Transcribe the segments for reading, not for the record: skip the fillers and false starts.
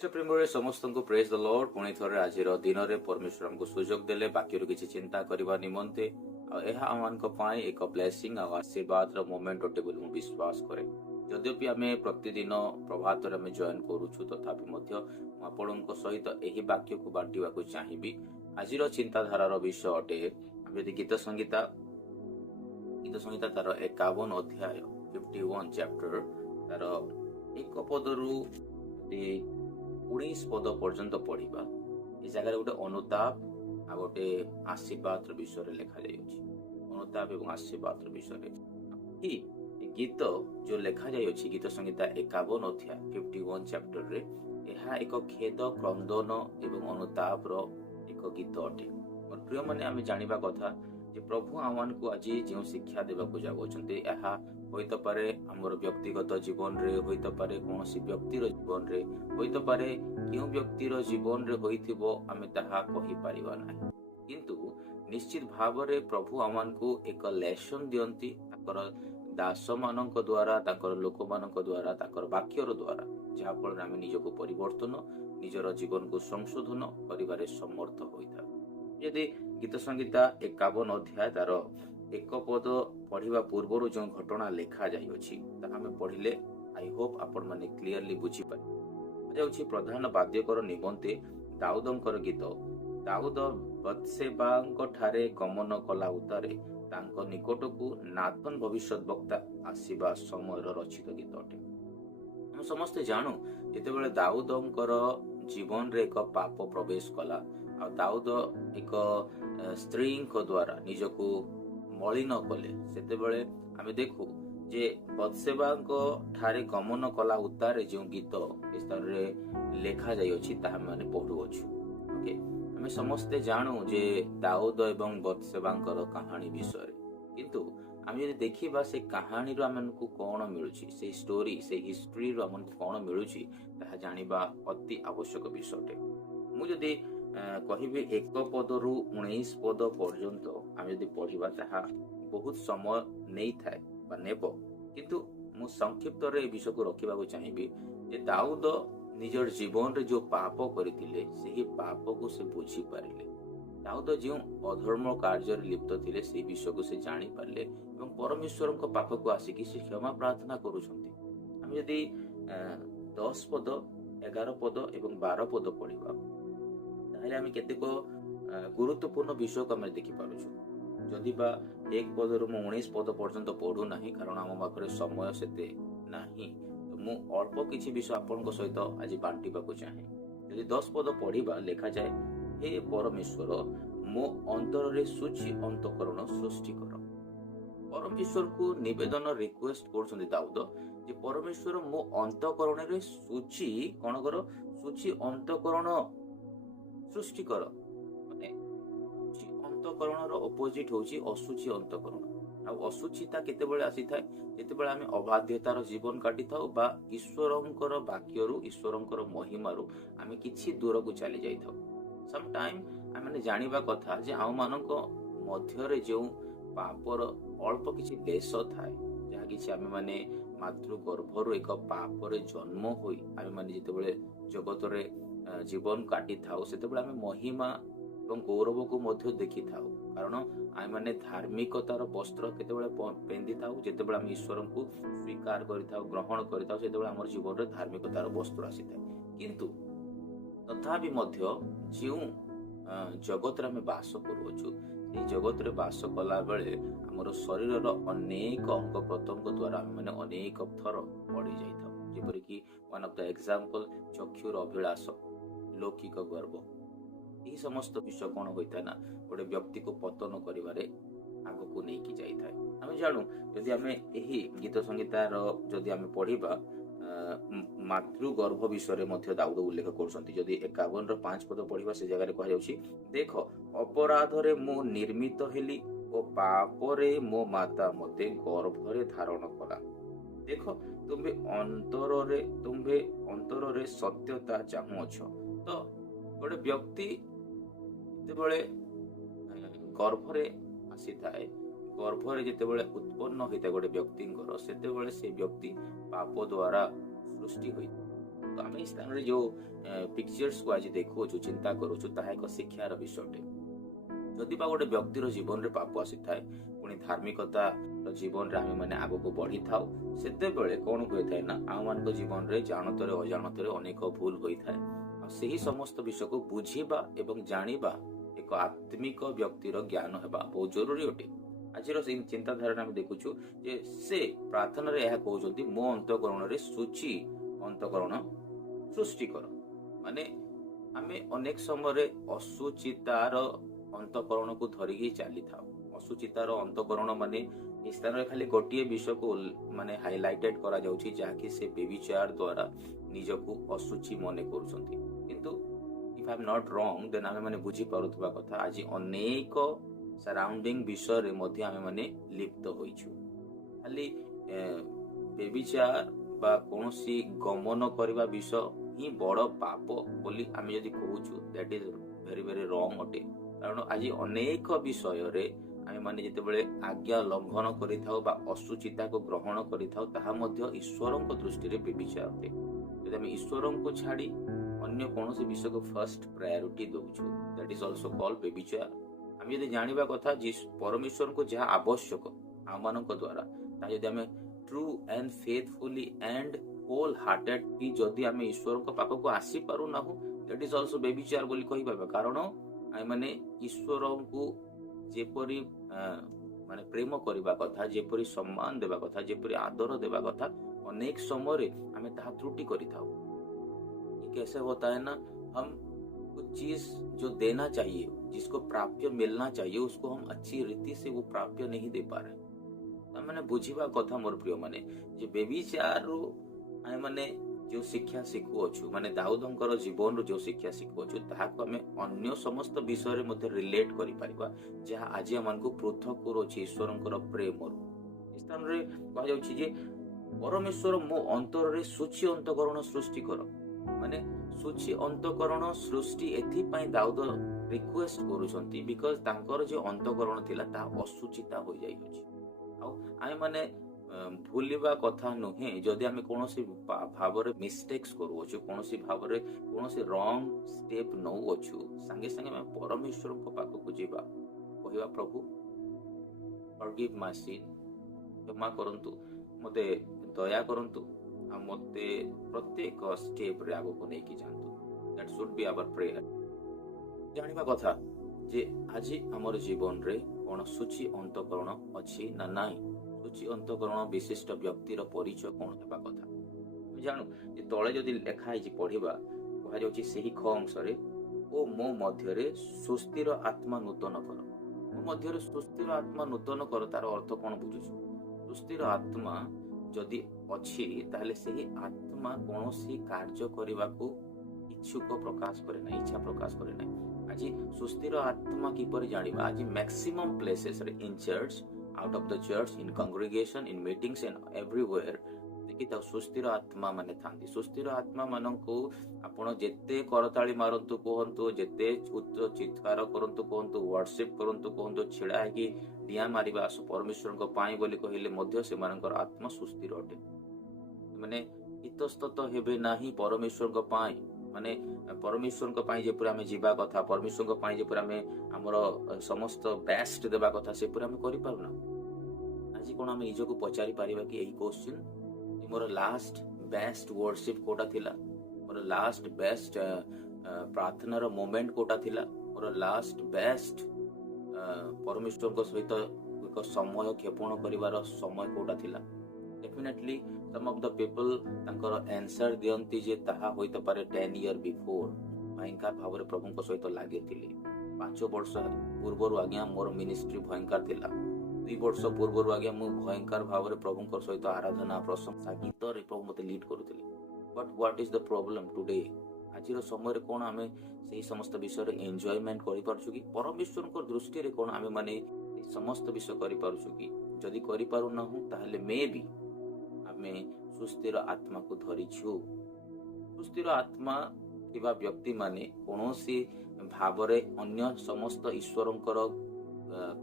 ଖ୍ରୀଷ୍ଟ ପ୍ରେମରେ ସମସ୍ତଙ୍କୁ ପ୍ରେଜ୍ ଦ ଲର୍ଡ। ପୁଣି ଥରେ ଆଜିର ଦିନରେ ପରମେଶ୍ୱର ଆମକୁ ସୁଯୋଗ ଦେଲେ ବାକ୍ୟରୁ କିଛି ଚିନ୍ତା କରିବା ନିମନ୍ତେ। ଆଉ ଏହା ଆମମାନଙ୍କ ପାଇଁ ଏକ ବ୍ଲେସିଂ ଆଉ ଆଶୀର୍ବାଦର ମୋମେଣ୍ଟ ଅଟେ ବୋଲି ମୁଁ ବିଶ୍ୱାସ କରେ। ଯଦ୍ୟପି ଆମେ ପ୍ରତିଦିନ ପ୍ରଭାତରେ ଆମେ ଜଏନ୍ କରୁଛୁ, ତଥାପି ମଧ୍ୟ ମୁଁ ଆପଣଙ୍କ ସହିତ ଏହି ବାକ୍ୟକୁ ବାଣ୍ଟିବାକୁ ଚାହିଁବି। ଆଜିର ଚିନ୍ତାଧାରାର ବିଷୟ ଅଟେ, ଆମେ ଯଦି ଗୀତ ସଂହିତା ତାର 51 ଅଧ୍ୟାୟ 51 ଚ୍ୟାପ୍ଟର ତାର 1 ପଦରୁ 19 ପଦ ପର୍ଯ୍ୟନ୍ତ ପଢିବା। ଏ ଜାଗାରେ ଗୋଟେ ଅନୁତାପ ଆଉ ଗୋଟେ ଆଶୀର୍ବାଦର ବିଷୟରେ ଲେଖାଯାଇଅଛି। ଅନୁତାପ ଏବଂ ଆଶୀର୍ବାଦର ବିଷୟରେ ଏ ଗୀତ ଯୋଉ ଲେଖାଯାଇଅଛି ଗୀତ ସଂହିତା 51 ଅଧ୍ୟାୟ 51 ଚ୍ୟାପ୍ଟରରେ, ଏହା ଏକ ଖେଦ କ୍ରନ୍ଦନ ଏବଂ ଅନୁତାପର ଏକ ଗୀତ ଅଟେ। ମୋର ପ୍ରିୟମାନେ, ଆମେ ଜାଣିବା କଥା ଯେ ପ୍ରଭୁ ଆମମାନଙ୍କୁ ଆଜି ଯେଉଁ ଶିକ୍ଷା ଦେବାକୁ ଯାଉଅଛନ୍ତି, ଏହା ହୋଇପାରେ ଆମର ବ୍ୟକ୍ତିଗତ ଜୀବନରେ, ହୋଇପାରେ କୌଣସି ବ୍ୟକ୍ତିର ଜୀବନରେ, ହୋଇପାରେ କେଉଁ ବ୍ୟକ୍ତିର ଜୀବନରେ ହୋଇଥିବ, ଆମେ ତାହା କହିପାରିବା ନାହିଁ। କିନ୍ତୁ ନିଶ୍ଚିତ ଭାବରେ ପ୍ରଭୁ ଆମମାନଙ୍କୁ ଏକ ଲେସନ ଦିଅନ୍ତି ତାଙ୍କର ଦାସମାନଙ୍କ ଦ୍ୱାରା, ତାଙ୍କର ଲୋକମାନଙ୍କ ଦ୍ୱାରା, ତାଙ୍କର ବାକ୍ୟର ଦ୍ୱାରା, ଯାହାଫଳରେ ଆମେ ନିଜକୁ ପରିବର୍ତ୍ତନ, ନିଜର ଜୀବନକୁ ସଂଶୋଧନ କରିବାରେ ସମର୍ଥ ହୋଇଥାଉ। ଯଦି ଗୀତ ସଂହିତା 51 ଅଧ୍ୟାୟ ତାର 1 ପଦ ପଢିବା ପୂର୍ବରୁ ଯେଉଁ ଘଟଣା ଲେଖା ଯାଇଅଛି, ତାହା ଆମେ ପଢିଲେ ଆଇ ହୋପ ଆପଣ ମାନେ କ୍ଲିୟରଲି ବୁଝିପାରିବେ। ଯାଉଛି ପ୍ରଧାନ ବାଦ୍ୟକର ନିମନ୍ତେ ଦାଉଦଙ୍କର ଗୀତ। ଦାଉଦ ବତ୍ସେବାଙ୍କ ଠାରେ ଗମନ କଲା ଉତ୍ତାରେ ତାଙ୍କ ନିକଟକୁ ନାଥନ ଭବିଷ୍ୟତ ବକ୍ତା ଆସିବା ସମୟର ରଚିତ ଗୀତ ଅଟେ। ଆମେ ସମସ୍ତେ ଜାଣୁ, ଯେତେବେଳେ ଦାଉଦଙ୍କର ଜୀବନରେ ଏକ ପାପ ପ୍ରବେଶ କଲା, ଆଉ ଦାଉଦ ଏକ ସ୍ତ୍ରୀଙ୍କ ଦ୍ୱାରା ନିଜକୁ ମଳିନ କଲେ, ସେତେବେଳେ ଆମେ ଦେଖୁ ଯେ ବତ୍ସେବାଙ୍କ ଠାରେ ଗମନ କଲା ଉତ୍ତାରେ ଯେଉଁ ଗୀତ ଏ ସ୍ଥାନରେ ଲେଖା ଯାଇଅଛି, ତାହା ଆମେ ପଢୁଅଛୁ। ଓକେ, ଆମେ ସମସ୍ତେ ଜାଣୁ ଯେ ଦାଉଦ ଏବଂ ବତ୍ସେବାଙ୍କର କାହାଣୀ ବିଷୟରେ, କିନ୍ତୁ ଆମେ ଯଦି ଦେଖିବା ସେ କାହାଣୀରୁ ଆମକୁ କଣ ମିଳୁଛି, ସେଇ ଷ୍ଟୋରି, ସେଇ ହିଷ୍ଟ୍ରିରୁ ଆମକୁ କଣ ମିଳୁଛି, ତାହା ଜାଣିବା ଅତି ଆବଶ୍ୟକ ବିଷୟଟେ। ମୁଁ ଯଦି କହିବି 1 ପଦରୁ 19 ପଦ ପର୍ଯ୍ୟନ୍ତ ଆମେ ଯଦି ପଢିବା, ତାହା ବହୁତ ସମୟ ନେଇଥାଏ ବା ନେବ, କିନ୍ତୁ ମୁଁ ସଂକ୍ଷିପ୍ତରେ ଏ ବିଷୟକୁ ରଖିବାକୁ ଚାହିଁବି ଯେ ଦାଉଦ ନିଜର ଜୀବନରେ ଯୋଉ ପାପ କରିଥିଲେ, ସେହି ପାପକୁ ସେ ବୁଝିପାରିଲେ। ଦାଉଦ ଯେଉଁ ଅଧର୍ମ କାର୍ଯ୍ୟରେ ଲିପ୍ତ ଥିଲେ, ସେହି ବିଷୟକୁ ସେ ଜାଣିପାରିଲେ ଏବଂ ପରମେଶ୍ୱରଙ୍କ ପାଖକୁ ଆସିକି ସେ କ୍ଷମା ପ୍ରାର୍ଥନା କରୁଛନ୍ତି। ଆମେ ଯଦି 10 ପଦ, 11 ପଦ ଏବଂ 12 ପଦ ପଢିବା, ତାହେଲେ ଆମେ କେତେକ ଗୁରୁତ୍ୱପୂର୍ଣ୍ଣ ବିଷୟକୁ ଆମେ ଦେଖିପାରୁଛୁ। ଯଦି ବା 1 ପଦରୁ ମୁଁ 19 ପଦ ପର୍ଯ୍ୟନ୍ତ ପଢୁନାହିଁ, କାରଣ ଆମ ପାଖରେ ସମୟ ସେତେ ନାହିଁ, ମୁଁ ଅଳ୍ପ କିଛି ବିଷୟ ଆପଣଙ୍କ ସହିତ ଆଜି ବାଣ୍ଟିବାକୁ ଚାହେଁ। ଯଦି 10 ପଦ ପଢିବା, ଲେଖାଯାଏ, ହେ ପରମେଶ୍ୱର, ମୋ ଅନ୍ତରରେ ସୂଚି ଅନ୍ତଃକରଣ ସୃଷ୍ଟି କର। ପରମେଶ୍ୱରକୁ ନିବେଦନ ରିକ୍ୱେଷ୍ଟ କରୁଛନ୍ତି ଦାଉଦ ଯେ ପରମେଶ୍ୱର ମୋ ଅନ୍ତଃକରଣରେ ସୂଚି କଣ କର, ସୂଚି ଅନ୍ତଃକରଣ ସୃଷ୍ଟି କର। ମାନେ ଅନ୍ତଃକରଣର ଅପୋଜିଟ ହଉଛି ଅଶୁଚି ଅନ୍ତଃକରଣ। ଆଉ ଅଶୁଚିତା କେତେବେଳେ ଆସିଥାଏ, ଯେତେବେଳେ ଆମେ ଅବାଧ୍ୟତାର ଜୀବନ କାଟିଥାଉ ବା ଈଶ୍ୱରଙ୍କର ବାକ୍ୟରୁ, ଈଶ୍ୱରଙ୍କର ମହିମାରୁ ଆମେ କିଛି ଦୂରକୁ ଚାଲି ଯାଇଥାଉ। ସମ୍ ଟାଇମ୍ ଆମେ ଜାଣିବା କଥା ଯେ ଆମମାନଙ୍କ ମଧ୍ୟରେ ଯେଉଁ ପାପର ଅଳ୍ପ କିଛି ଦେଶ ଥାଏ, ଯାହା କିଛି ଆମେ ମାନେ ମାତୃ ଗର୍ଭରୁ ଏକ ପାପରେ ଜନ୍ମ ହୋଇ ଆମେ ମାନେ ଯେତେବେଳେ ଜଗତରେ ଜୀବନ କାଟିଥାଉ, ସେତେବେଳେ ଆମେ ମହିମା ଏବଂ ଗୌରବକୁ ମଧ୍ୟ ଦେଖିଥାଉ। କାରଣ ଆମେ ମାନେ ଧାର୍ମିକତାର ବସ୍ତ୍ର କେତେବେଳେ ପିନ୍ଧିଥାଉ, ଯେତେବେଳେ ଆମେ ଈଶ୍ୱରଙ୍କୁ ସ୍ୱୀକାର କରିଥାଉ, ଗ୍ରହଣ କରିଥାଉ, ସେତେବେଳେ ଆମର ଜୀବନରେ ଧାର୍ମିକତାର ବସ୍ତ୍ର ଆସିଥାଏ। କିନ୍ତୁ ତଥାପି ମଧ୍ୟ ଯେଉଁ ଜଗତରେ ଆମେ ବାସ କରୁଅଛୁ, ସେଇ ଜଗତରେ ବାସ କଲା ବେଳେ ଆମର ଶରୀରର ଅନେକ ଅଙ୍ଗ ପ୍ରତ୍ୟଙ୍ଗ ଦ୍ୱାରା ଆମେ ମାନେ ଅନେକ ଥର ପଡି ଯାଇଥାଉ। ଯେପରିକି ୱାନ୍ ଅଫ୍ ଦ ଏକ୍ସାମ୍ପଲ, ଚକ୍ଷୁର ଅଭିଳାଷ, ଲୌକିକ ଗର୍ବ, ଏହି ସମସ୍ତ ବିଷୟ କଣ ହୋଇଥାଏ ନା, ଗୋଟେ ବ୍ୟକ୍ତିକୁ ପତନ କରିବାରେ ଆଗକୁ ନେଇକି ଯାଇଥାଏ। ଆମେ ଜାଣୁ, ଯଦି ଆମେ ଏହି ଗୀତ ସଂହିତାର ଯଦି ଆମେ ପଢିବା, ମାତୃ ଗର୍ଭ ବିଷୟରେ ମଧ୍ୟ ଦାଉଦ ଉଲ୍ଲେଖ କରୁଛନ୍ତି। ଯଦି 51ର 5 ପଦ ପଢିବା, ସେ ଜାଗାରେ କୁହାଯାଉଛି, ଦେଖ ଅପରାଧରେ ମୁଁ ନିର୍ମିତ ହେଲି ଓ ପାପରେ ମୋ ମାତା ମତେ ଗର୍ଭରେ ଧାରଣ କଲା। ଦେଖ ତୁମ୍ଭେ ଅନ୍ତରରେ ସତ୍ୟତା ଚାହୁଁଅଛ। ତ ଗୋଟେ ବ୍ୟକ୍ତି ଯେତେବେଳେ ଗର୍ଭରେ ଆସିଥାଏ, ଗର୍ଭରେ ଯେତେବେଳେ ଉତ୍ପନ୍ନ ହୋଇଥାଏ ଗୋଟେ ବ୍ୟକ୍ତିଙ୍କର, ସେତେବେଳେ ସେ ବ୍ୟକ୍ତି ପାପ ଦ୍ୱାରା ସୃଷ୍ଟି ହୋଇଥାଏ। ତ आम स्थान जो पिक्चर्स को आज देखु चिंता करूँ ताहा एक शिक्षार विषयटे जदि बा गोटे व्यक्तिर जीवन में पाप आसी थाए पुणी धार्मिकता जीवन आम मैंने आग को बढ़ी था से कौन हुए था ना आम मान जीवन में जानतर अजाणत अनेक भूल होता है से ही समस्त विषय को बुझा एवं जाना एक आत्मिक व्यक्तिर ज्ञान होगा बहुत जरूरी अटे आज चिंताधारा आम देखुचु जे से प्रार्थना रे कहते मो अंतकरण रे सूची अंतकरण सृष्टि कर माने आमे अनेक समय असुचितार अंतकरण को धरिकी चली था असुचितार अंतकरण माने स्थान रे खाली गोटे विषय को माने हाइलाइटेड करा जाउछि जाकि से बेविचार द्वारा निजको असुचि मने करूछंती किंतु if I am not wrong then आमे माने बुझी पारुथबा कथा आज अनेक सराउंडिंग विषय रे मध्ये आमे माने लिप्त होइछु खाली बेविचार बा कोनोसी गमन करबा विषय ही बड़ पाप बोली आमे यदि कहूछु that is very very wrong अटे कारण आज अनेक विषय रे आमे माने जेतेबेले आज्ञा लंघन करिथाउ बा असुचिता को ग्रहण करिथाउ ताहा मध्ये ईश्वरक दृष्टि रे बेविचार अटे यदि आमे ईश्वरक को छाडी अन्य कोनोसी विषय को फर्स्ट प्रायोरिटी दउछु दैट इज आल्सो कॉल्ड बेविचार आम यदि जानिबा कथा जी परमेश्वर को जहाँ आवश्यक आम मानक द्वारा ता यदि आमे true and faithfully and wholehearted की जदि आमे ईश्वर को पाख को आसी पारु नाहु दैट इज आल्सो बेविचार बोली कहि पाबा कारण आइ माने ईश्वर को जेपरी माने प्रेम करबा कथा जेपरी सम्मान देबा कथा जेपरी आदर देबा कथा अनेक समय रे आमे ताहा त्रुटि करिथाउ ये कैसे होता है ना हम कुछ चीज जो देना चाहिए जिसको प्राप्य मिलना चाहिए उसको हम अच्छी रीति से वो प्राप्य नहीं दे पा रहे मैंने बुझीबा कथा मोर प्रिय माने जे बेविचार आए माने जो शिक्षा शिखुअछु माने दाऊदंकर जीवन रो जो शिक्षा शिखुअछु ताहाको हमें अन्य समस्त विषय रे मध्ये रिलेट करि परिबा जहा आज हमन को पृथक करोछि ईश्वरंकर प्रेम स्थान रे कह जाउछि जे परमेश्वर मो अंतर रे सूची अंतकरण सृष्टि कर माने सूची अंतकरण सृष्टि एथि पई दाऊद रिक्वेस्ट करूछंती बिकॉज़ तांकर जे अंतकरण थिला ता असुचिता हो जाई होछि आ आइ माने भूलिबा कथा नुहे जदि आमे कोनोसी भावरे मिस्टेक्स करूछु कोनोसी भावरे कोनोसी रॉन्ग स्टेप नौ अछु संगे संगे मैं परमेश्वर को पाख को जीवा कहिबा प्रभु फॉरगिव माय सिन क्षमा करंतु मते दया करंतु आ मते प्रत्येक स्टेप रे आगो को नै कि जानतु that should be our prayer जानिबा कथा जे आज हमर जीवन रे कोन सूची अंतकरण अछि ना नाही सूची अंतकरण विशिष्ट व्यक्तिर परिचय कोन हेबा कथा जानू जे तळे जदि लेखा है पढ़िबा कहा जाउछि सेही ख अंश रे ओ मो मध्य रे सुस्थिर आत्मा नूतन कर मो मध्य रे सुस्थिर आत्मा नूतन कर तार अर्थ कोन बुझुछु सुस्थिर आत्मा जदि अछि ताले सेही आत्मा कोनोसी कार्य करबा को इच्छुक प्रकाश करे ना इच्छा प्रकाश करे ना आज सुस्थिर आत्मा किपर जानिबा आज मैक्सिमम प्लेसेस रे in church out of the church in congregation in meetings and everywhere देखि ता सुस्थिर आत्मा माने थांती सुस्थिर आत्मा माननको आपण जेते करताली मारंतु कोहंतु जेते उच्च चित्कार करंतु कोहंतु वर्शिप करंतु कोहंतु छिड़ा कि डिया मारिबा सु परमेश्वर को पाई बोली कहिले मध्य से मानकर आत्मा सुस्थिर अटे माने इतस्तत हेबे नाही परमेश्वर को पाई माने परमेश्वर को पाई जे पूरा में जीवा कथा परमेश्वर को पाई जे पूरा में हमर समस्त बेस्ट देबा कथा से पूरा में करि पारुना आज कोन हम निजको पचारि पारिबा कि एही question more last best worship Kota थिला more last best प्रार्थनार moment Kota थिला मोर लास्ट बेस्ट परमेश्वर को सहित एक समय क्षेपण करिवार समय कोटा थिला definitely some of the people तांकर आंसर दियंती जे ताहा होइत पारे 10 ईयर बिफोर भयंकर भाव प्रभु को सहित लागे थिले 5 वर्ष पूर्व आज्ञा मोर मिनिस्ट्री भयंकर थिला 2 वर्ष पूर्व आज्ञा मु भयंकर भाव प्रभु को सहित आराधना प्रशंसा गीत रे प्रभु मते लीड करूथिले but what is the problem today आज समय रे कोन आमे सेही समस्त विषय रे एन्जॉयमेंट करि परछु कि परमेश्वर को दृष्टि रे कोन आमे माने समस्त विषय करि परछु कि जदि करि पारु न हो ताहले मे बी आमे सुस्थिर आत्मा को धरिछु सुस्थिर आत्मा थिबा व्यक्ति माने कोनोसी भावरे अन्य समस्त ईश्वरंकर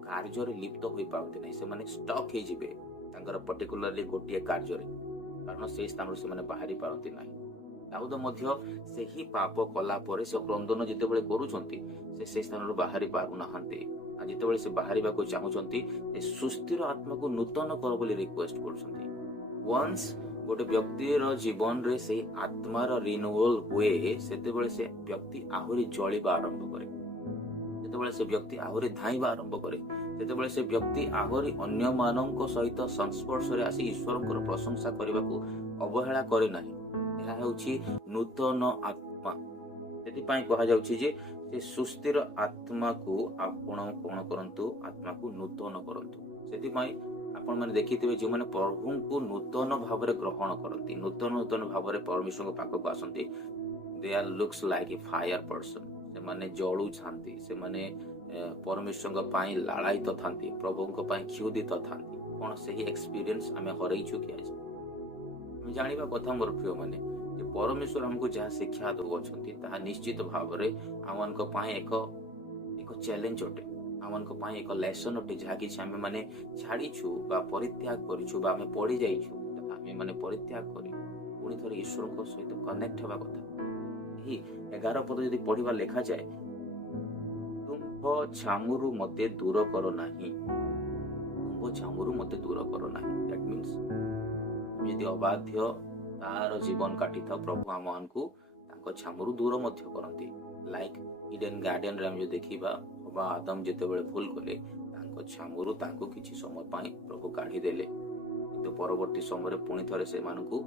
कार्य रे लिप्त होई पाउते नै से माने स्टक हे जिवे तांकर पर्टिकुलरली गोटिए कार्य रे कारण से स्थान से माने बाहरी पारंती नै ଦାଉଦ ମଧ୍ୟ ସେହି ପାପ କଲା ପରେ ସେ କ୍ରନ୍ଦନ ଯେତେବେଳେ କରୁଛନ୍ତି ସେ ସ୍ଥାନରୁ ବାହାରି ପାରୁନାହାନ୍ତି। ଆଉ ଯେତେବେଳେ ସେ ବାହାରିବାକୁ ଚାହୁଁଛନ୍ତି ସେ ସୁସ୍ଥିର ଆତ୍ମାକୁ ନୂତନ କର ବୋଲି ରିକ୍ୱେଷ୍ଟ କରୁଛନ୍ତି। ୱାନ୍ସ ଗୋଟେ ବ୍ୟକ୍ତିର ଜୀବନରେ ସେଇ ଆତ୍ମାର ରିନ୍ୟୁଆଲ ହୁଏ, ସେତେବେଳେ ସେ ବ୍ୟକ୍ତି ଆହୁରି ଜଳିବା ଆରମ୍ଭ କରେ, ଯେତେବେଳେ ସେ ବ୍ୟକ୍ତି ଆହୁରି ଧାଇଁବା ଆରମ୍ଭ କରେ, ଯେତେବେଳେ ସେ ବ୍ୟକ୍ତି ଆହୁରି ଅନ୍ୟମାନଙ୍କ ସହିତ ସଂସ୍ପର୍ଶରେ ଆସି ଈଶ୍ୱରଙ୍କର ପ୍ରଶଂସା କରିବାକୁ ଅବହେଳା କରେ ନାହିଁ। ଏହା ହେଉଛି ନୂତନ ଆତ୍ମା। ସେଥିପାଇଁ କୁହାଯାଉଛି ଯେ ସେ ସୁସ୍ଥିର ଆତ୍ମାକୁ ଆପଣ କଣ କରନ୍ତୁ, ଆତ୍ମାକୁ ନୂତନ କରନ୍ତୁ। ସେଥିପାଇଁ ଆପଣମାନେ ଦେଖିଥିବେ ଯେଉଁମାନେ ପ୍ରଭୁଙ୍କୁ ନୂତନ ଭାବରେ ଗ୍ରହଣ କରନ୍ତି, ନୂତନ ଭାବରେ ପରମେଶ୍ୱରଙ୍କ ପାଖକୁ ଆସନ୍ତି, they are looks like a fire person. ସେମାନେ ଜଳୁଥାନ୍ତି, ସେମାନେ ପରମେଶ୍ୱରଙ୍କ ପାଇଁ ଲାଳାୟିତ ଥାନ୍ତି, ପ୍ରଭୁଙ୍କ ପାଇଁ କ୍ଷୁଧିତ ଥାନ୍ତି। କଣ ସେହି ଏକ୍ସପିରିଏନ୍ସ ଆମେ ହରେଇଛୁ କି ଆଜି? ଆମେ ଜାଣିବା କଥା ମୋର ପ୍ରିୟମାନେ, ଯେ ପରମେଶ୍ୱର ଆମକୁ ଯାହା ଶିକ୍ଷା ଦେଉଅଛନ୍ତି ତାହା ନିଶ୍ଚିତ ଭାବରେ ଆମମାନଙ୍କ ପାଇଁ ଏକ ଚ୍ୟାଲେଞ୍ଜ ଅଟେ, ଆମମାନଙ୍କ ପାଇଁ ଏକ ଲେସନ ଅଟେ, ଯାହା କିଛି ଆମେ ମାନେ ଛାଡ଼ିଛୁ ବା ପରିତ୍ୟାଗ କରିଛୁ ବା ଆମେ ପଡ଼ି ଯାଇଛୁ, ତାହା ଆମେ ମାନେ ପରିତ୍ୟାଗ କରି ପୁଣି ଥରେ ଈଶ୍ୱରଙ୍କ ସହିତ କନେକ୍ଟ ହେବା କଥା। ଏହି 11 ପଦ ଯଦି ପଢିବା ଲେଖାଯାଏ, ତୁମ୍ଭ ଛାମୁରୁ ମତେ ଦୂର କର ନାହିଁ, ତୁମ୍ଭ ଛାମୁରୁ ମତେ ଦୂର କର ନାହିଁ। ଦ୍ୟାଟ୍ ମିନ୍ସ ଆମେ ଯଦି ଅବାଧ୍ୟ ତାର ଜୀବନ କାଟିଥାଉ, ପ୍ରଭୁ ଆମମାନଙ୍କୁ ତାଙ୍କ ଛାମୁରୁ ଦୂର ମଧ୍ୟ କରନ୍ତି। ଲାଇକ୍ ଇଡେନ୍ ଗାର୍ଡେନରେ ଆମେ ଯଦି ଦେଖିବା, ବା ଆଦମ ଯେତେବେଳେ ଭୁଲ କଲେ, ତାଙ୍କ ଛାମୁରୁ ତାଙ୍କୁ କିଛି ସମୟ ପାଇଁ ପ୍ରଭୁ କାଢିଦେଲେ, କିନ୍ତୁ ପରବର୍ତ୍ତୀ ସମୟରେ ପୁଣି ଥରେ ସେମାନଙ୍କୁ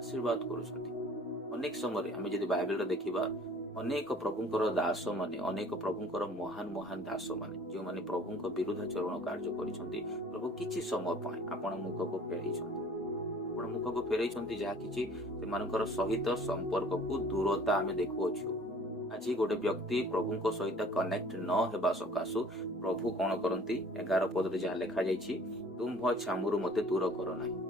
ଆଶୀର୍ବାଦ କରୁଛନ୍ତି। ଅନେକ ସମୟରେ ଆମେ ଯଦି ବାଇବେଲରେ ଦେଖିବା, ଅନେକ ପ୍ରଭୁଙ୍କର ଦାସ ମାନେ, ଅନେକ ପ୍ରଭୁଙ୍କର ମହାନ ଦାସ ମାନେ, ଯେଉଁମାନେ ପ୍ରଭୁଙ୍କ ବିରୁଦ୍ଧାଚରଣ କାର୍ଯ୍ୟ କରିଛନ୍ତି, ପ୍ରଭୁ କିଛି ସମୟ ପାଇଁ ଆପଣ ମୁଖକୁ ଫେରେଇଛନ୍ତି, ଯାହା କିଛି ସେମାନଙ୍କର ସହିତ ସମ୍ପର୍କକୁ ଦୂରତା ଆମେ ଦେଖୁଅଛୁ। ଆଜି ଗୋଟେ ବ୍ୟକ୍ତି ପ୍ରଭୁଙ୍କ ସହିତ କନେକ୍ଟ ନ ହେବା ସକାଶୁ ପ୍ରଭୁ କଣ କରନ୍ତି? 11 ପଦରେ ଯାହା ଲେଖାଯାଇଛି, ତୁମ୍ଭ ଛାମୁରୁ ମତେ ଦୂର କର ନାହିଁ।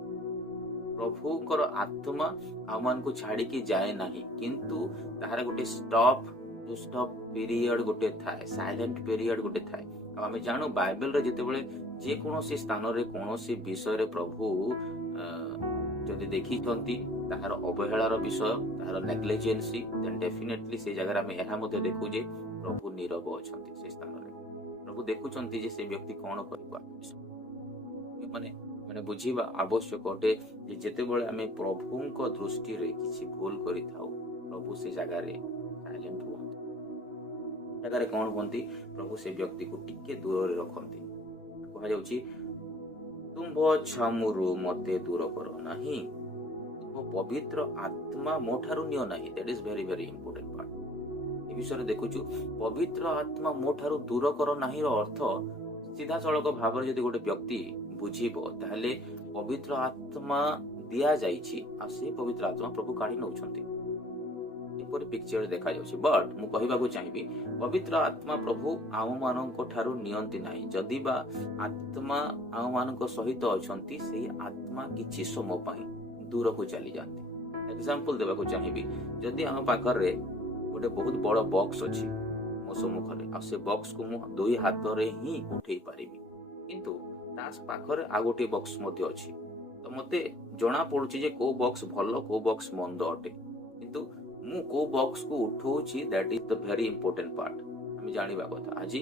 ପ୍ରଭୁଙ୍କର ଆତ୍ମା ଆମମାନଙ୍କୁ ଛାଡିକି ଯାଏ ନାହିଁ, କିନ୍ତୁ ତାହାର ଗୋଟେ ଷ୍ଟପ୍ ପିରିୟଡ ଗୋଟେ ଥାଏ, ସାଇଲେଣ୍ଟ ପିରିୟଡ ଗୋଟେ ଥାଏ। ଆଉ ଆମେ ଜାଣୁ ବାଇବେଲରେ ଯେତେବେଳେ ଯେକୌଣସି ସ୍ଥାନରେ କୌଣସି ବିଷୟରେ ପ୍ରଭୁ ଯଦି ଦେଖିଛନ୍ତି ତାହାର ଅବହେଳାର ବିଷୟ, ତାହାର ନେଗ୍ଲିଜେନ୍ସି, ଦେନ୍ ଡେଫିନେଟଲି ସେ ଜାଗାରେ ଆମେ ଏହା ମଧ୍ୟ ଦେଖୁ ଯେ ପ୍ରଭୁ ନୀରବ ଅଛନ୍ତି। ସେ ସ୍ଥାନରେ ପ୍ରଭୁ ଦେଖୁଛନ୍ତି ଯେ ସେ ବ୍ୟକ୍ତି କଣ କରିବ। ମାନେ ବୁଝିବା ଆବଶ୍ୟକ ଅଟେ ଯେ ଯେତେବେଳେ ଆମେ ପ୍ରଭୁଙ୍କ ଦୃଷ୍ଟିରେ କିଛି ଭୁଲ କରିଥାଉ, ପ୍ରଭୁ ସେ ଜାଗାରେ ସାଇଲେଣ୍ଟ ହୁଅନ୍ତି। ଜାଗାରେ କଣ ହୁଅନ୍ତି? ପ୍ରଭୁ ସେ ବ୍ୟକ୍ତିକୁ ଟିକେ ଦୂରରେ ରଖନ୍ତି। କୁହାଯାଉଛି, ତୁମ୍ଭ ଛାମୁରୁ ମତେ ଦୂର କର ନାହିଁ, ତୁମ୍ଭ ପବିତ୍ର ଆତ୍ମା ମୋ ଠାରୁ ନିଅ ନାହିଁ। That is very very important part. ଏ ବିଷୟରେ ଦେଖୁଛୁ, ପବିତ୍ର ଆତ୍ମା ମୋ ଠାରୁ ଦୂର କର ନାହିଁର ଅର୍ଥ ସିଧାସଳଖ ଭାବରେ ଯଦି ଗୋଟେ ବ୍ୟକ୍ତି ବୁଝିବ, ତାହେଲେ ପବିତ୍ର ଆତ୍ମା ଦିଆଯାଇଛି ଆଉ ସେ ପବିତ୍ର ଆତ୍ମା ପ୍ରଭୁ କାଢି ନେଉଛନ୍ତି, ଏପରି ପିକ୍ଚର ଦେଖାଯାଉଛି। ବଟ୍ ମୁଁ କହିବାକୁ ଚାହିଁବି, ପବିତ୍ର ଆତ୍ମା ପ୍ରଭୁ ଆମମାନଙ୍କ ଠାରୁ ନିଅନ୍ତି ନାହିଁ। ଯଦି ବା ଆତ୍ମା ଆମମାନଙ୍କ ସହିତ ଅଛନ୍ତି, ସେଇ ଆତ୍ମା କିଛି ସମୟ ପାଇଁ ଦୂରକୁ ଚାଲିଯାଆନ୍ତି। ଏକ୍ସାମ୍ପଲ ଦେବାକୁ ଚାହିଁବି, ଯଦି ଆମ ପାଖରେ ଗୋଟେ ବହୁତ ବଡ ବକ୍ସ ଅଛି ମୋ ସମ୍ମୁଖରେ, ଆଉ ସେ ବକ୍ସକୁ ମୁଁ 2 ହାତରେ ହିଁ ଉଠେଇ ପାରିବି, କିନ୍ତୁ ତା ପାଖରେ ଆଉ ଗୋଟିଏ ବକ୍ସ ମଧ୍ୟ ଅଛି, ତ ମତେ ଜଣା ପଡୁଛି ଯେ କୋଉ ବକ୍ସ ଭଲ, କୋଉ ବକ୍ସ ମନ୍ଦ ଅଟେ, କିନ୍ତୁ ମୁଁ କୋଉ ବକ୍ସକୁ ଉଠଉଛି, that is the very important part. ଆମେ ଜାଣିବା କଥା, ଆଜି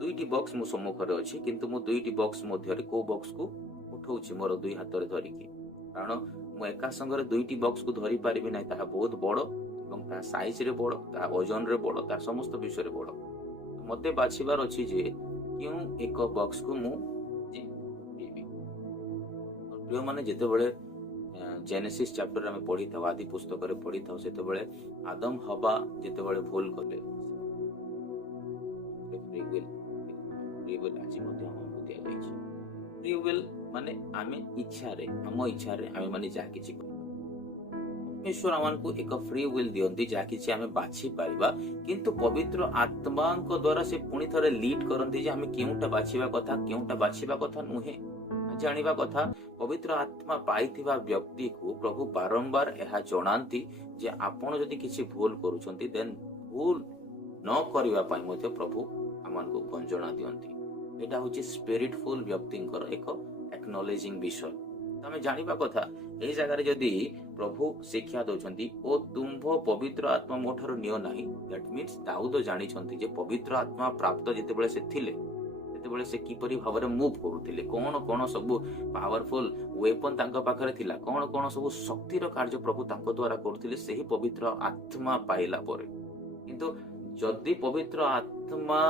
2ଟି ବକ୍ସ ମୋ ସମ୍ମୁଖରେ ଅଛି, କିନ୍ତୁ ମୁଁ 2ଟି ବକ୍ସ ମଧ୍ୟରେ କୋଉ ବକ୍ସକୁ ଉଠଉଛି ମୋର 2 ହାତରେ ଧରିକି, କାରଣ ମୁଁ ଏକା ସାଙ୍ଗରେ 2ଟି ବକ୍ସକୁ ଧରି ପାରିବି ନାହିଁ। ତାହା ବହୁତ ବଡ ଏବଂ ତାହା ସାଇଜରେ ବଡ, ତାହା ଓଜନରେ ବଡ, ତାହା ସମସ୍ତ ବିଷୟରେ ବଡ। ମତେ ବାଛିବାର ଅଛି ଯେ କେଉଁ ଏକ ବକ୍ସକୁ ମୁଁ ନେବି। ପ୍ରିୟମାନେ, ଯେତେବେଳେ ଜେନେସିସ୍ ଚାପ୍ଟର ଆମେ ପଢିଥାଉ, ଆଦି ପୁସ୍ତକରେ ପଢିଥାଉ, ସେତେବେଳେ ଆଦମ ହବା ଯେତେବେଳେ ଭୁଲ କଲେ, ଫ୍ରି ୱିଲ୍ ଆଜି ମଧ୍ୟ ଆମକୁ ଦିଆଯାଇଛି। ଫ୍ରି ୱିଲ୍ ମାନେ ଆମେ ଇଚ୍ଛାରେ, ଆମ ଇଚ୍ଛାରେ ଆମେ ମାନେ ଯାହା କିଛି କରିବା। ପରମେଶ୍ୱର ଆମକୁ ଏକ ଫ୍ରି ୱିଲ୍ ଦିଅନ୍ତି, ଯାହା କିଛି ଆମେ ବାଛି ପାରିବା, କିନ୍ତୁ ପବିତ୍ର ଆତ୍ମାଙ୍କ ଦ୍ୱାରା ସେ ପୁଣି ଥରେ ଲିଡ୍ କରନ୍ତି ଯେ ଆମେ କେଉଁଟା ବାଛିବା କଥା, କେଉଁଟା ବାଛିବା କଥା ନୁହେଁ। ଜାଣିବା କଥା, ପବିତ୍ର ଆତ୍ମା ପାଇଥିବା ବ୍ୟକ୍ତିକୁ ପ୍ରଭୁ ବାରମ୍ବାର ଏହା ଜଣାନ୍ତି ଯେ ଆପଣ ଯଦି କିଛି ଭୁଲ କରୁଛନ୍ତି, ଦେନ୍ ଭୁଲ ନ କରିବା ପାଇଁ ମଧ୍ୟ ପ୍ରଭୁ ଆମମାନଙ୍କୁ ଗଞ୍ଜଣା ଦିଅନ୍ତି। ଏଇଟା ହଉଛି ସ୍ପିରିଟଫୁଲ ବ୍ୟକ୍ତିଙ୍କର ଏକ ଏକ୍ନୋଲେଜିଂ ବିଷୟ। ତ ଆମେ ଜାଣିବା କଥା ଏଇ ଜାଗାରେ ଯଦି ପ୍ରଭୁ ଶିକ୍ଷା ଦଉଛନ୍ତି ଓ ତୁମ୍ଭ ପବିତ୍ର ଆତ୍ମା ମୋ ଠାରୁ ନିଅ ନାହିଁ, ଦ୍ୟାଟ୍ ମିନ୍ସ ଦାଉଦ ଜାଣିଛନ୍ତି ଯେ ପବିତ୍ର ଆତ୍ମା ପ୍ରାପ୍ତ ଯେତେବେଳେ ସେ ଥିଲେ ସେତେବେଳେ ସେ କିପରି ଭାବରେ ମୁଭ୍ କରୁଥିଲେ, କଣ କଣ ସବୁ ପାୱାରଫୁଲ ୱେପନ ତାଙ୍କ ପାଖରେ ଥିଲା, କଣ କଣ ସବୁ ଶକ୍ତିର କାର୍ଯ୍ୟ ପ୍ରଭୁ ତାଙ୍କ ଦ୍ଵାରା କରୁଥିଲେ ସେହି ପବିତ୍ର ଆତ୍ମା ପାଇଲା ପରେ। କିନ୍ତୁ ଯଦି ପବିତ୍ର ଆତ୍ମା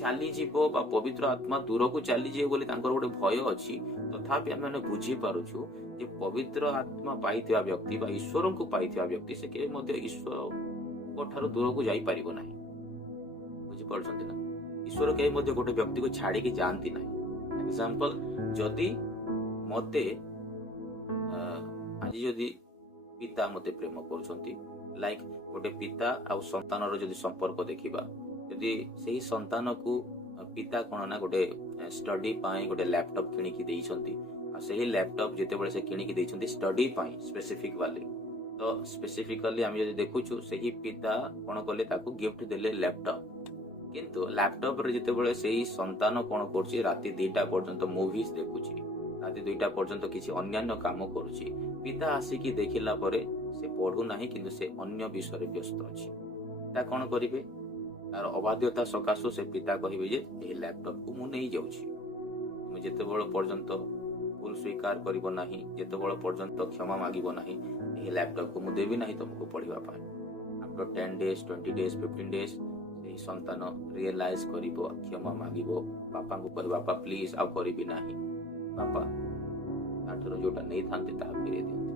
ଚାଲିଯିବ ବା ପବିତ୍ର ଆତ୍ମା ଦୂରକୁ ଚାଲିଯିବ ବୋଲି ତାଙ୍କର ଗୋଟେ ଭୟ ଅଛି, ତଥାପି ଆମେ ବୁଝିପାରୁଛୁ ଯେ ପବିତ୍ର ଆତ୍ମା ପାଇଥିବା ବ୍ୟକ୍ତି ବା ଈଶ୍ୱରଙ୍କୁ ପାଇଥିବା ବ୍ୟକ୍ତି ସେ କେବେ ମଧ୍ୟ ଈଶ୍ୱରଙ୍କ ଠାରୁ ଦୂରକୁ ଯାଇପାରିବ ନାହିଁ। ବୁଝିପାରୁଛନ୍ତି ନା? ଈଶ୍ୱର କେବେ ମଧ୍ୟ ଗୋଟେ ବ୍ୟକ୍ତିକୁ ଛାଡିକି ଯାଆନ୍ତି ନାହିଁ। ଏକ୍ସାମ୍ପଲ, ଯଦି ମତେ ଆଜି ଯଦି ପିତା ମତେ ପ୍ରେମ କରୁଛନ୍ତି, ଲାଇକ୍ ଗୋଟେ ପିତା ଆଉ ସନ୍ତାନର ଯଦି ସମ୍ପର୍କ ଦେଖିବା, ଯଦି ସେହି ସନ୍ତାନକୁ ପିତା କଣ ନା ଗୋଟେ ଷ୍ଟଡି ପାଇଁ ଗୋଟେ ଲ୍ୟାପଟପ୍ କିଣିକି ଦେଇଛନ୍ତି, ଆଉ ସେହି ଲ୍ୟାପଟପ୍ ଯେତେବେଳେ ସେ କିଣିକି ଦେଇଛନ୍ତି ଷ୍ଟଡି ପାଇଁ ସ୍ପେସିଫିକ ବାଲି, ତ ସ୍ପେସିଫିକାଲି ଆମେ ଯଦି ଦେଖୁଛୁ ସେହି ପିତା କଣ କଲେ, ତାକୁ ଗିଫ୍ଟ ଦେଲେ ଲ୍ୟାପଟପ୍। କିନ୍ତୁ ଲ୍ୟାପଟପରେ ଯେତେବେଳେ ସେଇ ସନ୍ତାନ କଣ କରୁଛି, ରାତି 2ଟା ପର୍ଯ୍ୟନ୍ତ ମୁଭିଜ ଦେଖୁଛି, ରାତି 2ଟା ପର୍ଯ୍ୟନ୍ତ କିଛି ଅନ୍ୟାନ୍ୟ କାମ କରୁଛି, ପିତା ଆସିକି ଦେଖିଲା ପରେ ସେ ପଢୁନାହିଁ କିନ୍ତୁ ସେ ଅନ୍ୟ ବିଷୟରେ ବ୍ୟସ୍ତ ଅଛି। ତା କଣ କରିବେ? ତାର ଅବାଧ୍ୟତା ସକାଶୁ ସେ ପିତା କହିବେ ଯେ ଏହି ଲ୍ୟାପଟପକୁ ମୁଁ ନେଇଯାଉଛି, ତୁମେ ଯେତେବେଳେ ପର୍ଯ୍ୟନ୍ତ ଭୁଲ ସ୍ୱୀକାର କରିବ ନାହିଁ, ଯେତେବେଳେ ପର୍ଯ୍ୟନ୍ତ କ୍ଷମା ମାଗିବ ନାହିଁ, ଏହି ଲ୍ୟାପଟପକୁ ମୁଁ ଦେବି ନାହିଁ ତୁମକୁ ପଢିବା ପାଇଁ। ଆଫ୍ଟର 10 days, 20 days, 15 days ସେହି ସନ୍ତାନ ରିଏଲାଇଜ କରିବ, କ୍ଷମା ମାଗିବ, ବାପାଙ୍କୁ କହିବ ବାପା ପ୍ଲିଜ ଆଉ କରିବି ନାହିଁ, ବାପା ତାଠାରୁ ଯୋଉଟା ନେଇଥାନ୍ତି ତାହା ଫେରେଇ ଦିଅନ୍ତି।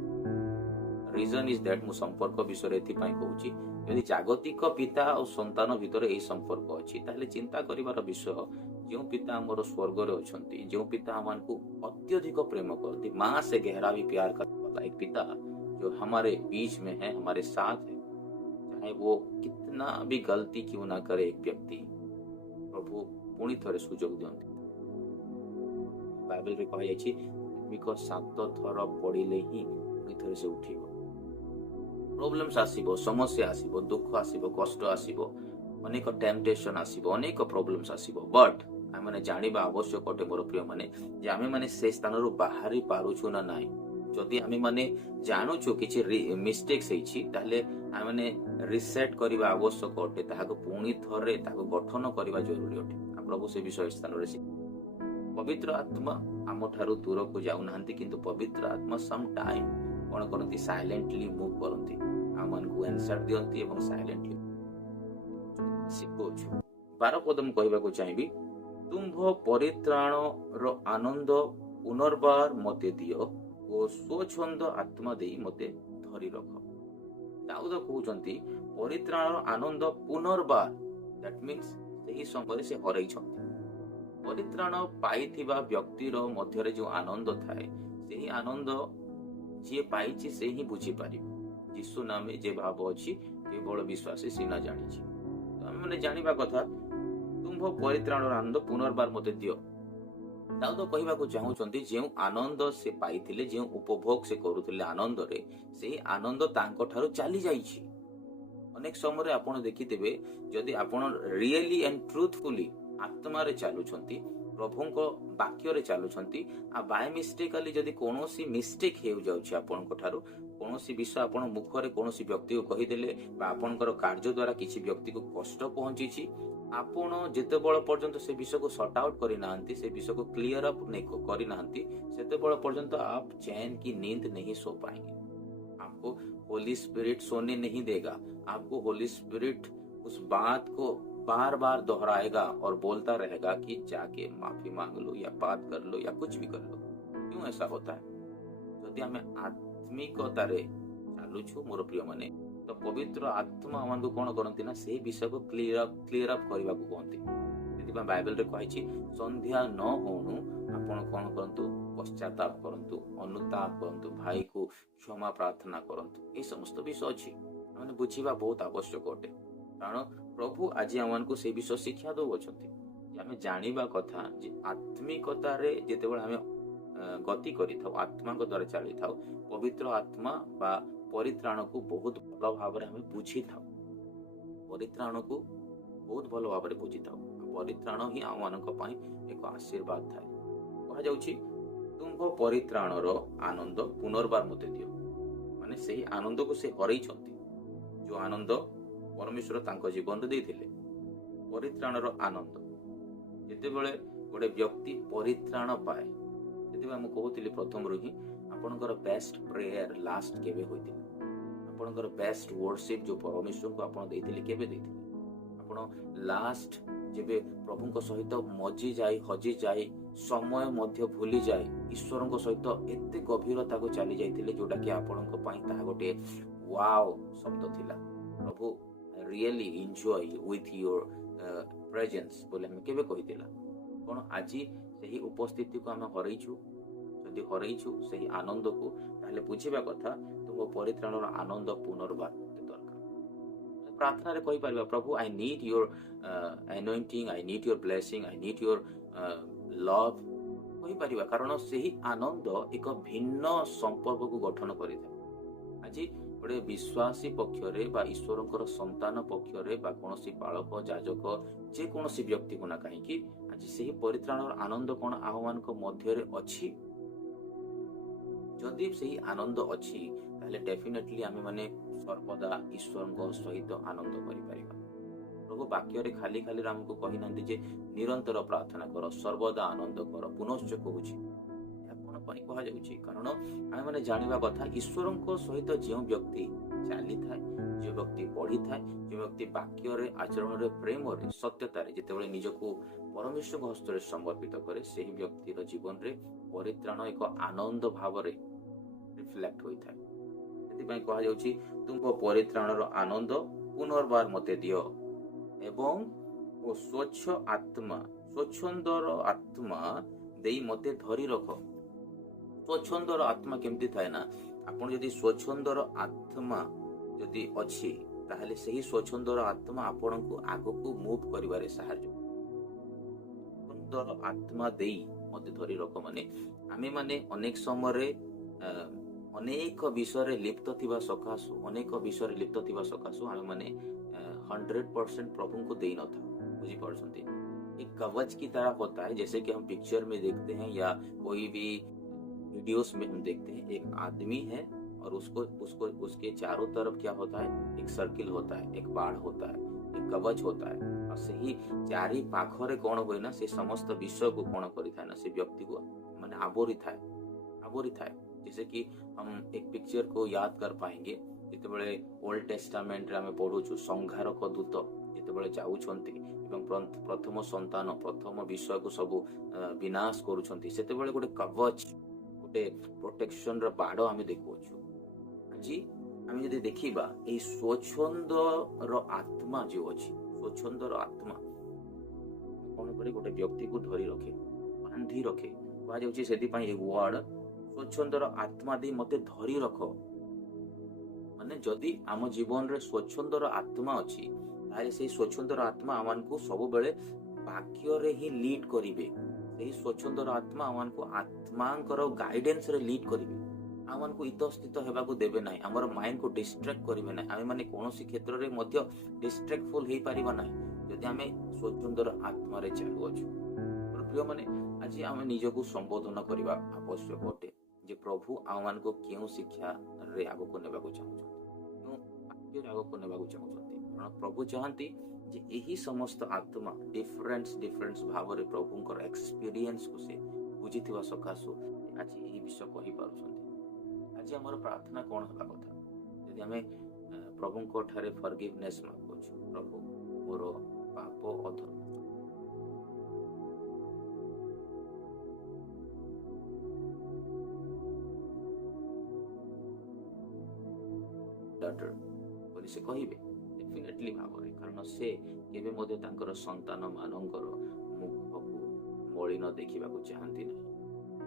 ରିଜନ ଇଜ ଦ୍ୟାଟ୍ ମୁଁ ସମ୍ପର୍କ ବିଷୟରେ ଏଥିପାଇଁ କହୁଛି, ଯଦି ଜାଗତିକ ପିତା ଆଉ ସନ୍ତାନ ଭିତରେ ଏହି ସମ୍ପର୍କ ଅଛି, ତାହେଲେ ଚିନ୍ତା କରିବାର ବିଷୟ, ଯେଉଁ ପିତା ଆମର ସ୍वर्गରେ ଅଛନ୍ତି, ଯେଉଁ ପିତା ଆମକୁ अत्यधिक प्रेम करती, माँ से गहरा भी प्यार करने वाला एक पिता जो हमारे बीच में है, हमारे साथ है, चाहे वो कितना भी गलती क्यों ना करे एक व्यक्ति, प्रभु पुणी थरे सुजोग दियंती। बाइबल रे कहा जायछि बिकॉज़ 7 थर पड़िले ही पुणी थरे से उठिबो। प्रॉब्लम्स आसीबो, समस्या आसीबो, दुख आसीबो, कष्ट आसीबो, अनेक टेम्पटेशन आसीबो, अनेक प्रॉब्लम्स आसीबो, बट आमे जानिबा आवश्यक अटे मोर प्रिय माने जे आमे माने से स्थान रु बाहरी पारुछु ना नाही। जदि आमे माने जानुछु किछि मिस्टेक्स हेछि, ताले आमे माने रिसेट करिबा आवश्यक अटे, ताहाको पुणी थरे ताहाको गठन करिबा जरूरी अटे। प्रभु से विषय स्थान रे पवित्र आत्मा आम ठारू दूर को जाउ नाहंती, किंतु पवित्र आत्मा सम टाइम कोन करंती, साइलेंटली मूव करंती, आमन को आंसर दियंती एवं साइलेंटली सिखोछु। 12 पद में कहबा को चाहिबी, तुम्भ परित्राण रो आनंद पुनर्बार मते दियो ओ स्वच्छंद आत्मा देई मते धरी रख। दाऊद कहउचंती परित्राण रो आनंद पुनर्बार, दैट मीन्स सेही समय से हरई छथि। परित्राण पाइथिबा व्यक्तिर मध्यरे जो आनंद थाए, सेही आनंद जे पाइछि से ही बुझी पारिबो। यीशु नामे जे भाव अछि केवल विश्वासी सिना जानिछि। तो हम माने जानिबा कथा, तुम्भ परित्राण आनंद पुनर्बार मते दियो। दाऊद कहबाकू चाहूचंती जे आनंद से पाइथिले, जे उपभोग से करूथिले आनंद रे, सेही आनंद तांको ठारू चली जाइछि। अनेक समय आपण देखिथिबे, जदि आपण रियली एंड ट्रूथफुली आत्मा रे चालुछंती, प्रभुको वाक्य रे चालुछंती, आ बाय मिस्टेकली जदि कोनोसी मिस्टेक हेउ जाउछि आपणको ठारू, कोनोसी विषय आपण मुखरे कोनोसी व्यक्ति को कहिदेले बा आपणकर कार्य द्वारा किछि व्यक्ति को कष्ट पहुंचीछि, आपण जेतेबेल पर्यंत से विषय को सॉर्ट आउट करि नाहंती, से विषय को क्लियर अप नहीं करि नाहंती, सेतेबेल पर्यंत आप चैन की नींद नहीं सो पाएंगे। आपको होली स्पिरिट सोने नहीं देगा, आपको होली स्पिरिट उस बात को बार बार दोहराएगा और बोलता रहेगा कि जाके माफी मांग लो या बात कर लो या कुछ भी कर लो। क्यों ऐसा होता है? यदि हमें आत्मिकता रे चालुछु मोर प्रिय माने, तो पवित्र आत्मा हमन को कोन करंती ना, से विषय को क्लियर अप करबा को कहंती। यदि बाइबल रे कहैछि संध्या न होनु आपण कोन करंतु, पश्चाताप करंतु, अनुताप करंतु, भाई को क्षमा प्रार्थना करंतु। ए समस्त विषय अछि हमने बुझिबा बहुत आवश्यक अटे, कारण प्रभु आज हमन से विषय शिक्षा दो अछंती। आमे जानिबा कथा जे आत्मिकता रे जेतेबेले आमे गति करि थाउ, आत्मा को द्वारा चली थाउ, पवित्र आत्मा बा परित्राण को बहुत भल भाव रे हमें बुझी थाउ, परित्राण को बहुत भल भाव रे बुझी थाउ। परित्राण ही आम मानक पई एक आशीर्वाद थाए। कहा जाउछि तुम्भ ତୁମ୍ଭ ପରିତ୍ରାଣର ଆନନ୍ଦ ପୁନର୍ବାର ମୋତେ ଦିଅ। ମାନେ ସେହି ଆନନ୍ଦକୁ ସେ ହରେଇଛନ୍ତି, ଯୋଉ ଆନନ୍ଦ ପରମେଶ୍ୱର ତାଙ୍କ ଜୀବନରେ ଦେଇଥିଲେ। ପରିତ୍ରାଣର ଆନନ୍ଦ, ଯେତେବେଳେ ଗୋଟେ ବ୍ୟକ୍ତି ପରିତ୍ରାଣ ପାଏ, ସେଥିପାଇଁ ମୁଁ କହୁଥିଲି ପ୍ରଥମରୁ ହିଁ ଆପଣଙ୍କର ବେଷ୍ଟ ପ୍ରେୟାର ଲାଷ୍ଟ କେବେ ହୋଇଥିଲା? ଆପଣଙ୍କର ବେଷ୍ଟ ୱର୍ସିପ ଯୋଉ ପରମେଶ୍ୱରଙ୍କୁ ଆପଣ ଦେଇଥିଲେ କେବେ ଦେଇଥିଲେ? ଆପଣ ଲାଷ୍ଟ ଯେବେ ପ୍ରଭୁଙ୍କ ସହିତ ହଜି ଯାଇ ସମୟ ମଧ୍ୟ ଭୁଲି ଯାଇ ଈଶ୍ୱରଙ୍କ ସହିତ ଏତେ ଗଭୀରତାକୁ ଚାଲି ଯାଇଥିଲେ, ଯୋଉଟା କି ଆପଣଙ୍କ ପାଇଁ ତାହା ଗୋଟିଏ ୱାଓ ଶବ୍ଦ ଥିଲା। ପ୍ରଭୁ really enjoy with your presence ବୋଲି ଆମେ କେବେ କହିଥିଲା? କଣ ଆଜି ସେହି ଉପସ୍ଥିତିକୁ ଆମେ ହରେଇଛୁ? ଯଦି ହରେଇଛୁ ସେହି ଆନନ୍ଦକୁ, ତାହେଲେ ବୁଝିବା କଥା ତୁମ ପରିତ୍ରାଣର ଆନନ୍ଦ ପୁନର୍ବାର ଦରକାର। ପ୍ରାର୍ଥନାରେ କହିପାରିବା, ପ୍ରଭୁ I need your anointing, I need your blessing, I need your love କହିପାରିବା, କାରଣ ସେହି ଆନନ୍ଦ ଏକ ଭିନ୍ନ ସମ୍ପର୍କକୁ ଗଠନ କରିଥାଏ। ଆଜି ଗୋଟେ ବିଶ୍ୱାସୀ ପକ୍ଷରେ ବା ଈଶ୍ୱରଙ୍କର ସନ୍ତାନ ପକ୍ଷରେ ବା କୌଣସି ବାଳକ, ଯାଜକ, ଯେକୌଣସି ବ୍ୟକ୍ତିକୁ ନା କାହିଁକି, ଆଜି ସେହି ପରିତ୍ରାଣର ଆନନ୍ଦ କଣ ଆମମାନଙ୍କ ମଧ୍ୟରେ ଅଛି? ଯଦି ସେହି ଆନନ୍ଦ ଅଛି, ତାହେଲେ ଡେଫିନେଟଲି ଆମେ ମାନେ ସର୍ବଦା ଈଶ୍ୱରଙ୍କ ସହିତ ଆନନ୍ଦ କରିପାରିବା। ପ୍ରଭୁ ବାକ୍ୟରେ ଖାଲି ଆମକୁ କହିନାହାନ୍ତି ଯେ ନିରନ୍ତର ପ୍ରାର୍ଥନା କର, ସର୍ବଦା ଆନନ୍ଦ କର। ପୁନଶ୍ଚ କହୁଛି, ଏହା କଣ ପାଇଁ କୁହାଯାଉଛି? କାରଣ ଆମେ ମାନେ ଜାଣିବା କଥା, ଈଶ୍ୱରଙ୍କ ସହିତ ଯେଉଁ ବ୍ୟକ୍ତି ଚାଲିଥାଏ, ଯେଉଁ ବ୍ୟକ୍ତି ପଢିଥାଏ, ଯେଉଁ ବ୍ୟକ୍ତି ବାକ୍ୟରେ, ଆଚରଣରେ, ପ୍ରେମରେ, ସତ୍ୟତାରେ ଯେତେବେଳେ ନିଜକୁ ପରମେଶ୍ୱରଙ୍କ ହସ୍ତରେ ସମର୍ପିତ କରେ, ସେହି ବ୍ୟକ୍ତିର ଜୀବନରେ ପରିତ୍ରାଣ ଏକ ଆନନ୍ଦ ଭାବରେ ରିଫ୍ଲେକ୍ଟ ହୋଇଥାଏ। ସେଥିପାଇଁ କୁହାଯାଉଛି, ତୁମ୍ଭ ପରିତ୍ରାଣର ଆନନ୍ଦ ପୁନର୍ବାର ମୋତେ ଦିଅ ଏବଂ ସ୍ୱଚ୍ଛନ୍ଦର ଆତ୍ମା ଦେଇ ମୋତେ ଧରି ରଖ। ସ୍ୱଚ୍ଛନ୍ଦର ଆତ୍ମା କେମିତି ଥାଏ ନା, ଆପଣ ଯଦି ସ୍ୱଚ୍ଛନ୍ଦର ଆତ୍ମା ଯଦି ଅଛି, ତାହେଲେ ସେହି ସ୍ୱଚ୍ଛନ୍ଦର ଆତ୍ମା ଆପଣଙ୍କୁ ଆଗକୁ ମୁଭ୍ କରିବାରେ ସାହାଯ୍ୟ। ସୁନ୍ଦର ଆତ୍ମା ଦେଇ ମୋତେ ଧରି ରଖ ମାନେ ଆମେ ମାନେ ଅନେକ ସମୟରେ ଅନେକ ବିଷୟରେ ଲିପ୍ତ ଥିବା ସକାଶୁ ଆମେ ମାନେ 100% प्रभु को दे न था। बुझी पार्टी एक कवच की तरह होता है, जैसे कि हम पिक्चर में देखते हैं या कोई भी वीडियोस में हम देखते हैं, एक आदमी है और उसके चारों तरफ क्या होता है, एक सर्किल होता है, एक बाढ़ होता है, एक कवच होता है और सही चारि पाखरे कौन हुए ना से समस्त विषय को कौन करी था ना से व्यक्ति को माने आवरी था। जैसे कि हम एक पिक्चर को याद कर पाएंगे, जितेबले ओल्ड टेस्टामेंट रे आमे पढुछु संघारक दूत जितेबले जाउछंती एवं प्रथम संतान प्रथम विषय को सब विनाश करूछंती, सेतेबले गोटे कवच गोटे प्रोटेक्शन रो बाड़ आमे देखुछु। आज आमे जदि देखिबा ए स्वच्छंद रो आत्मा जो अछि, स्वच्छंद रो आत्मा कोन करे गोटे व्यक्ति को धरी रखे, बांधी रखे। कहा जाउछि सेति पई ए वर्ड स्वच्छंदर आत्मा दे मते धरी रख। माने जदि आम जीवन रे स्वच्छंदर आत्मा अछि, ताले से स्वच्छंदर आत्मा आमान को सब बेले वाक्य रे ही लीड करिवे। सेही स्वच्छंदर आत्मा आमान को आत्मांकर गाइडेंस रे लीड करिवे। आमान को इतस्थित हेबा को देबे नाही, हमर माइंड को डिस्ट्रैक्ट करिवे नाही। आमे माने कोनोसी क्षेत्र रे मध्य डिस्ट्रैक्टफुल हेई परिबा नाही जदि आमे स्वच्छंदर आत्मा रे चालू अछु। प्रिय माने आज आमे निजको संबोधन करिबा आवश्यक अटे जे प्रभु आमान को केउ शिक्षा रे आगो को नेबा को चाहू, केउ वाक्य रे आगो को नेबा को चाहू। कारण प्रभु चाहंती जे एही समस्त आत्मा डिफरेंस भाव रे प्रभुंकर एक्सपीरियंस को से बुझिथिबा सकासु आज एही विषय कहि पारुछंती। आज हमर प्रार्थना कोन हबा कथा, यदि हमें प्रभुंको ठारे फॉरगिवनेस मागुछु, प्रभु मोर पाप अधर्म बोली से कहिबे डेफिनेटली भावरे, कारण से केबे मध्ये तांकर संतान मानकर मुखକୁ मलिन देखिबाकू चाहती नहीं।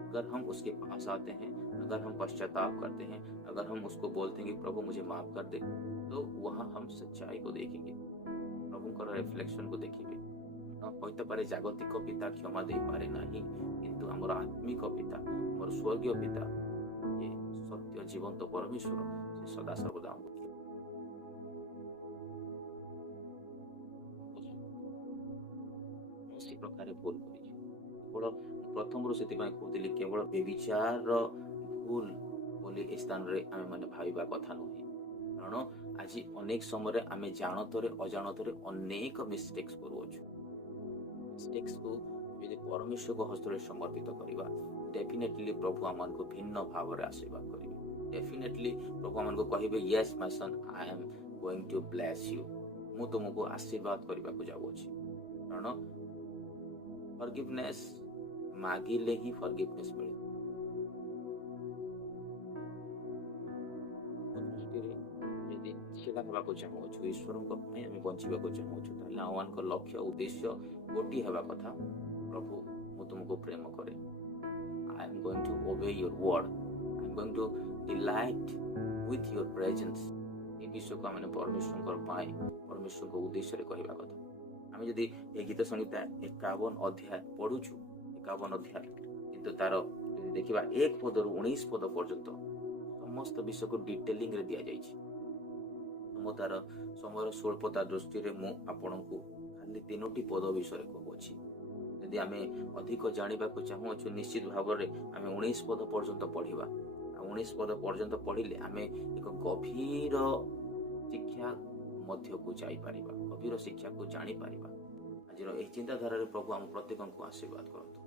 अगर हम उसके पास आते हैं, अगर हम पश्चाताप करते हैं, अगर हम उसको बोलते हैं कि प्रभु मुझे माफ कर दे, तो वहाँ हम सच्चाई को देखेंगे, प्रभुंकर रिफ्लेक्शन को देखिबे। होइते पारे जागतिक पिता क्षमा दे पारे नहीं, किंतु हमर आत्मिक पिता, हमर स्वर्गीय पिता, ये सत्य जीवंत परमेश्वर से सदा सर्वदा हमको उसी प्रकार भूल करिछु, କେବଳ ପ୍ରଥମରୁ ସେଥିପାଇଁ କହୁଥିଲି କେବଳ ବେବିଚାର ଭୁଲ ବୋଲି ଏ ସ୍ଥାନରେ ଆମେ ମାନେ ଭାବିବା କଥା ନୁହେଁ। କାରଣ ଆଜି ଅନେକ ସମୟରେ ଆମେ ଜାଣତରେ ଅଜାଣତରେ ଅନେକ ମିଷ୍ଟେକ୍ସ କରୁଅଛୁ। ମିଷ୍ଟେକ୍ସକୁ ଯଦି ପରମେଶ୍ୱରଙ୍କ ହସ୍ତରେ ସମର୍ପିତ କରିବା, ଡେଫିନେଟଲି ପ୍ରଭୁ ଆମମାନଙ୍କୁ ଭିନ୍ନ ଭାବରେ ଆଶୀର୍ବାଦ କରିବେ। ଡେଫିନେଟଲି ପ୍ରଭୁ ଆମମାନଙ୍କୁ କହିବେ, yes my son, I am going to bless you. ମୁଁ ତୁମକୁ ଆଶୀର୍ବାଦ କରିବାକୁ ଯାଉଅଛି। କାରଣ ଫରଗିଭନେସ୍ ମାଗିଲେ ହିଁ ଫରଗିଭନେସ୍ ମିଳେ। ଯଦି ସେବା ହେବାକୁ ଚାହୁଁଅଛୁ, ଈଶ୍ୱରଙ୍କ ପାଇଁ ଆମେ ବଞ୍ଚିବାକୁ ଚାହୁଁଅଛୁ, ତାହେଲେ ଆମମାନଙ୍କ ଲକ୍ଷ୍ୟ ଉଦ୍ଦେଶ୍ୟ ଗୋଟିଏ ହେବା କଥା, ପ୍ରଭୁ ମୁଁ ତୁମକୁ ପ୍ରେମ କରେ। I am going to obey your word. I am going to delight with your presence. এই ବିଷୟକୁ ଆମେ ପରମେଶ୍ୱରଙ୍କ ପାଇଁ ପରମେଶ୍ୱରଙ୍କ ଉଦ୍ଦେଶ୍ୟରେ କହିବା କଥା। ଆମେ ଯଦି ଏ ଗୀତ ସଂହିତା 51 ଅଧ୍ୟାୟ ପଢୁଛୁ, 51 ଅଧ୍ୟାୟ, କିନ୍ତୁ ତାର ଯଦି ଦେଖିବା 1 ପଦରୁ 19 ପଦ ପର୍ଯ୍ୟନ୍ତ ସମସ୍ତ ବିଷୟକୁ ଡିଟେଲିଂରେ ଦିଆଯାଇଛି। ତାର ସମୟର ସ୍ୱଳ୍ପତା ଦୃଷ୍ଟିରେ ମୁଁ ଆପଣଙ୍କୁ ଖାଲି 3ଟି ପଦ ବିଷୟରେ କହୁଅଛି। ଯଦି ଆମେ ଅଧିକ ଜାଣିବାକୁ ଚାହୁଁଅଛୁ, ନିଶ୍ଚିତ ଭାବରେ ଆମେ 19 ପଦ ପର୍ଯ୍ୟନ୍ତ ପଢିବା। ଆଉ 19 ପଦ ପର୍ଯ୍ୟନ୍ତ ପଢିଲେ ଆମେ ଏକ ଗଭୀର ଶିକ୍ଷା ମଧ୍ୟକୁ ଯାଇପାରିବା, ଗଭୀର ଶିକ୍ଷାକୁ ଜାଣିପାରିବା। ଆଜିର ଏହି ଚିନ୍ତାଧାରାରେ ପ୍ରଭୁ ଆମ ପ୍ରତ୍ୟେକଙ୍କୁ ଆଶୀର୍ବାଦ କରନ୍ତୁ।